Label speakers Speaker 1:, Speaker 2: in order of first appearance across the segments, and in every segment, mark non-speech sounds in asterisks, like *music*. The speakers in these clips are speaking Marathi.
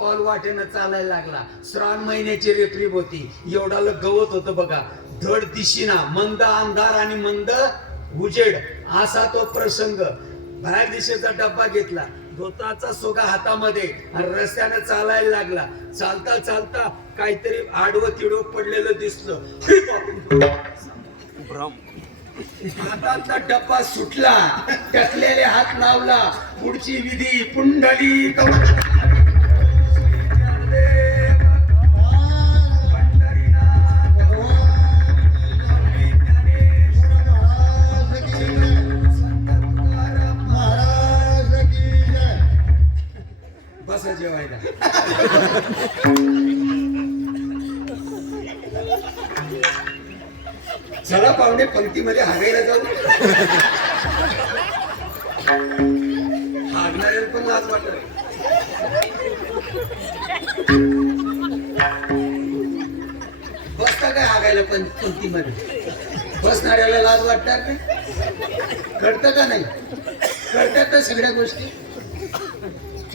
Speaker 1: पाऊल वाटेनं चालायला लागला. श्रावण महिन्याची रेपरीप होती. एवढाला गवत होतं बघा. धड दिशीना मंद अंधार आणि मंद उजेड. असा तो प्रसंग. बाहेर दिशेचा डब्बा घेतला. धोताचा सोगा हातामध्ये रस्त्यानं चालायला लागला. चालता चालता काहीतरी आडवं तिडवं पडलेलं दिसलं. हातातला डब्बा सुटला. टकलेले हात लावला. पुढची विधी पुंडली जेवायला. चला पाहुणे पंक्तीमध्ये हागायला जाऊ. हागणाऱ्याला पण लाज वाटत. बसता काय हागायला पण पंक्तीमध्ये? बसणाऱ्याला लाज वाटणार नाही? कळतं का नाही? कळतात ना सगळ्या गोष्टी?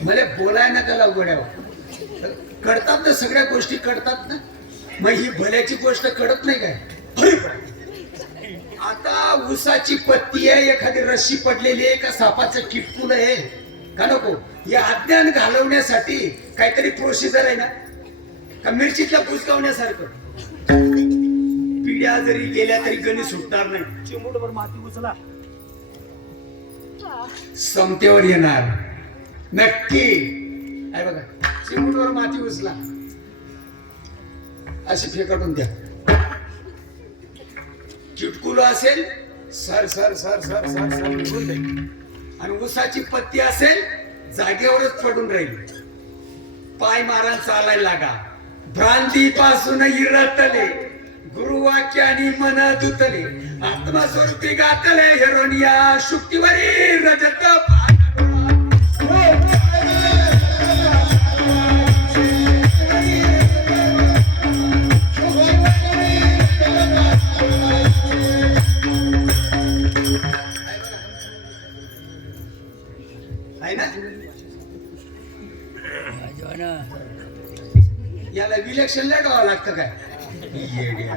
Speaker 1: मला बोलाय नका लावू गड्यावर कळतात ना सगळ्या गोष्टी कळतात ना? मग ही भल्याची गोष्ट कळत नाही काय. आता उसाची पत्ती आहे एखादी रस्सी पडलेली आहे का सापाचं किटकुल आहे. का नको? या अज्ञान घालवण्यासाठी काहीतरी प्रोसिजर आहे ना? का मिरचीतल्या पुचकावण्यासारखं पिढ्या जरी गेल्या तरी गणी सुटणार नाही. चिमुटभर माती उचला. समतेवर येणार. नक्की. आहे बघा चिमुटवर माती उचला. अशी फेकटून द्या. चिटकुलो असेल sir sir sir sir sir sir निघून जाईल. आणि उसाची पत्ती असेल जागेवरच पडून राहील. पाय मारा चालायला लागा. भ्रांती पासून रतले गुरुवाक्यानी मन दुतले आत्मस्वरूपी गातले हेरोनिया शुक्तीवरी रजत लागतं काय? येड्या.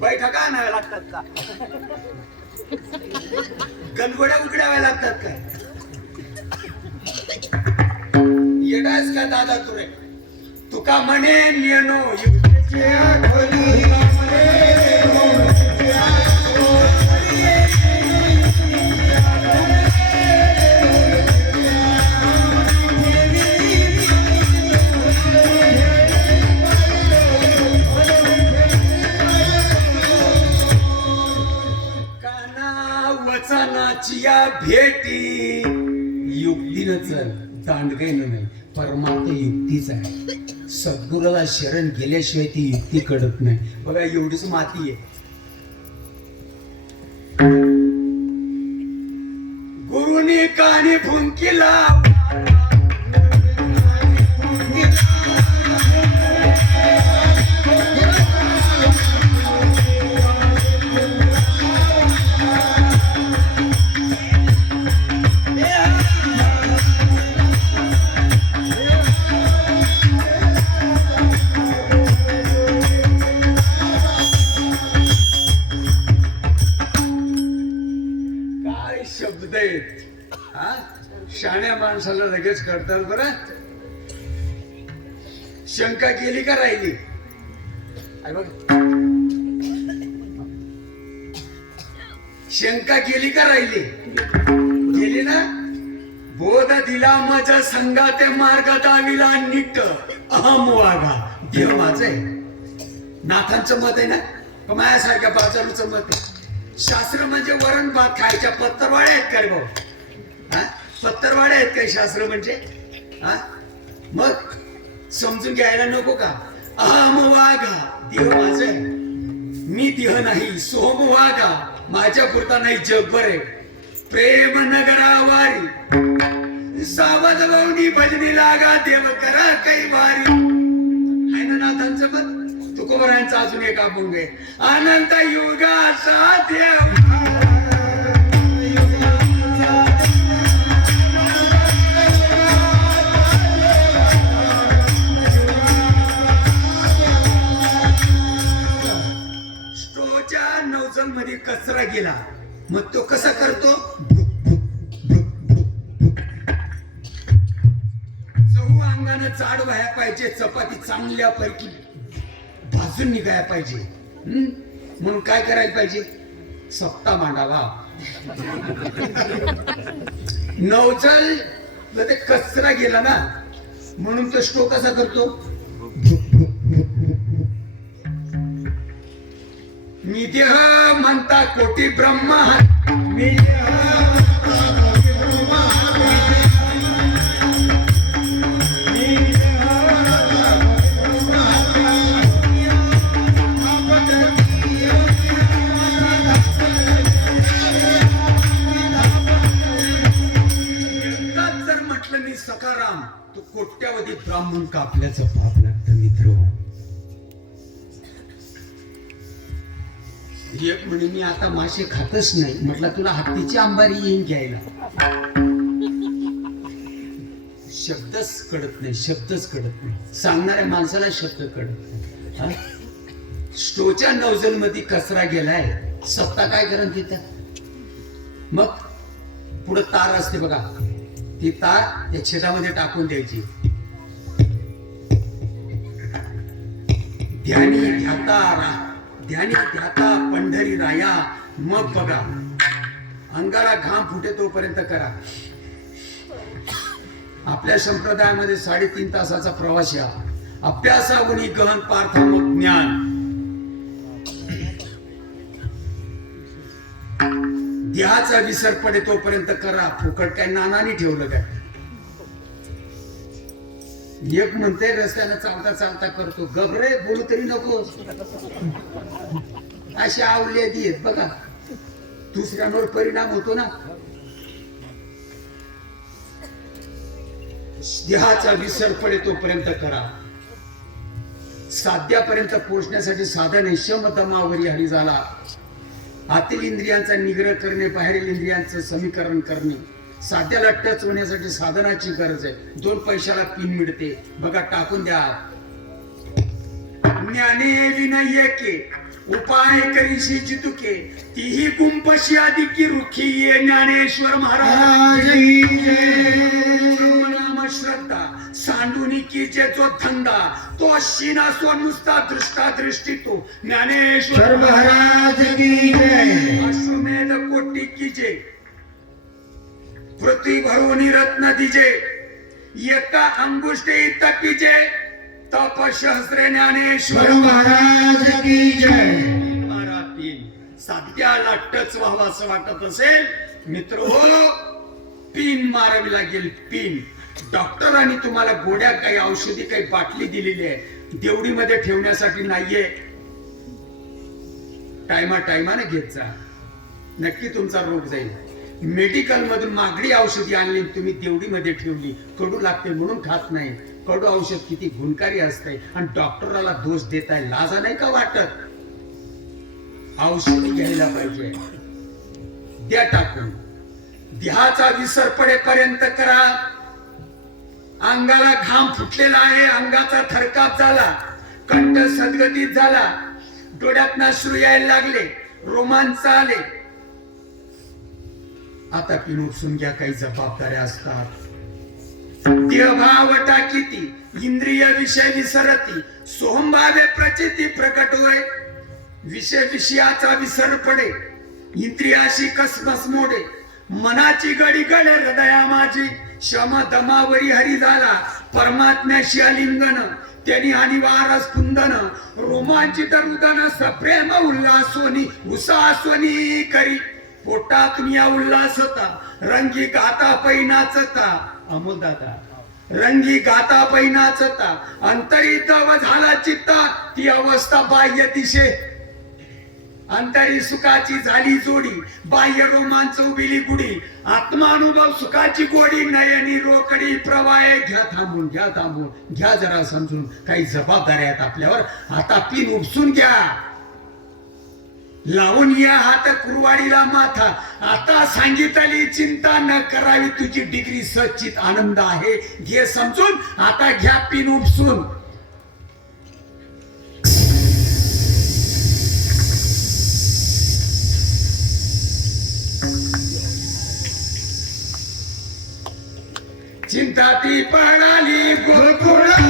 Speaker 1: बैठका आणाव्या लागतात का? गणगोड्या उकडाव्या लागतात काय? येडास का दादा तुरे? तुका म्हणे नेनो युक्तीचे आठवणी. वचनाची भेटी. युक्तीनं चल. दांडगाईनं नाही. परमार्थ युक्तीच आहे. सद्गुरूला शरण गेल्याशिवाय ती युक्ती कळत नाही. बघा एवढीच माती आहे. गुरुनी कानी फुंकीला. हा? शाण्या माणसाला लगेच करतात बरं. शंका केली का राहिली? शंका केली का राहिली? गेली ना? बोध दिला माझ्या संघाते मार्ग दाविला नीट. अहम वागा. देव माझं आहे. नाथांचं मत आहे ना? माझ्यासारख्या बाजारूचं मत आहे. शास्त्र म्हणजे वरण भात खायच्या पत्तरवाड्या आहेत का रे भाऊ? हा? आहेत काय शास्त्र म्हणजे? हा? मग समजून घ्यायला नको का? अहम वाघा देह माझ आहे. मी देह नाही सोम वाघा माझ्या पुरता नाही जगभर आहे. प्रेम नगरावारी सावध भाऊनी भजनी लागा देव करा काही वारी आहे ना नाथांचं पण? तुकोबरायांचं अजून एक अभंग आहे. अनंत युगाचा देव. जाड व्हायला पाहिजे चपाती चांगल्यापैकी भाजून निघायला पाहिजे. म्हणून काय करायला पाहिजे? सप्ता मांडावा. *laughs* नवचल ते कचरा गेला ना म्हणून तो स्टो कसा करतो? मी देह म्हणता कोटी ब्रह्मा मी देह मी तू कोट्यावधी ब्राह्मण कापल्याचं पाप लागतं मित्र. एक म्हणे मी आता मासे खातच नाही. म्हटलं तुला हत्तीची अंबारी येईन घ्यायला. शब्दच कळत नाही शब्दच कळत नाही. सांगणाऱ्या माणसाला शब्द कळत नाही. स्टोच्या नौजलमध्ये कचरा गेलाय. सत्ता काय करण तिथं? मग पुढे तार असते बघा. ती तार त्या छेदामध्ये टाकून द्यायची. ध्यानी ध्याता रा ध्यानी ध्याता पंढरी राया मग बघा. अंगाला घाम फुटे तोपर्यंत करा. आपल्या संप्रदायामध्ये साडेतीन तासाचा प्रवास या. अभ्यासावनी गहन पार्थामक ज्ञान. देहाचा विसर पडे तोपर्यंत करा. फुकट काय नानानी ठेवलं काय? एक म्हणते रस्त्यानं चालता चालता करतो. गबरे बोलू तरी नको अशी आवली आहेत बघा. दुसऱ्यांवर परिणाम होतो ना. देहाचा विसर पडे तोपर्यंत करा. साध्यापर्यंत पोहोचण्यासाठी साधन आहे. शमतमावरी हरी झाला. आतील इंद्रियांचा निग्रह करणे बाहेरील इंद्रियांचं समीकरण करणे साध्याला टच होण्यासाठी साधनाची गरज आहे. दोन पैशाला पिन मिळते. बघा टाकून द्या. ज्ञाने विनय के उपाय करीशी जितुके तीही गुंपशी अधिकी रुखी ये ज्ञानेश्वर महाराज. श्रद्धा. सांडुनी की जे जो धंदा तो शिना स्व नुसता दृष्टा दृष्टी तो. ज्ञानेश्वर
Speaker 2: महाराज की जय.
Speaker 1: अश्वमेध कोटी कीजे पृथ्वी भरून रत्न दिजे. एका अंगुष्टे तपीजे तप सहस्रे ज्ञानेश्वर.
Speaker 2: महाराज की जय.
Speaker 1: साध्याला टच व्हावा असं वाटत असेल. मित्र हो पिन मारावी लागेल पिन. डॉक्टरांनी तुम्हाला गोड्या काही औषधी काही बाटली दिलेली आहे. देवडीमध्ये ठेवण्यासाठी नाहीये. टायमा टायमाने घेत जा. नक्की तुमचा रोग जाईल. मेडिकल मधून मागडी औषधी आणली तुम्ही देवडीमध्ये ठेवली. कडू लागते म्हणून खात नाही. कडू औषध किती गुणकारी असते आणि डॉक्टराला दोष देताय लाजा नाही का वाटत? औषधी घ्यायला पाहिजे. द्या टाकून. देहाचा विसर पडेपर्यंत करा. अंगाला घाम फुटलेला आहे अंगाचा थरकाप झाला कंठ सदगतीत झाला. डोळ्यात अश्रू यायला लागले रोमांच आले. आता पिन उपसून घ्या काही जबाबदाऱ्या असतात. देहभाव किती इंद्रिय विषय विसरती सोहंभावे प्रचिती प्रकट होय. विषय विषयाचा विसर पडे इंद्रियाशी कसमस मोडे. मनाची गडी गळे हृदया माझी शम दमावरी हरी झाला. परमात्म्याशी आलिंगन त्यांनी अनिवार स्पुंदन रोमांचित रुदन सप्रेम उल्हासोनी उसासोनी करी. पोटात मिया उल्हास होता रंगी गाता पै नाचता. अमोल दादा रंगी गाता पै नाचता. अंतरी तव झाला चित्ता ती अवस्था बाह्य दिशे. अंतरी सुखाची झाली जोडी बाह्य रोमांच उभिली गुडी आत्मानुभव सुखाची गोडी नयनी रोकडी प्रवाहे. घ्या थांबून घ्या थांबून घ्या जरा समजून. काही जबाबदाऱ्या आहेत आपल्यावर. आता पिन उपसून घ्या. लावून या हात कुरवाडीला माथा. आता सांगितली चिंता न करावी तुझी डिग्री. सचित आनंद आहे. घे समजून. आता घ्या पिन उपसून. चिंता ती पळाली गोकुळ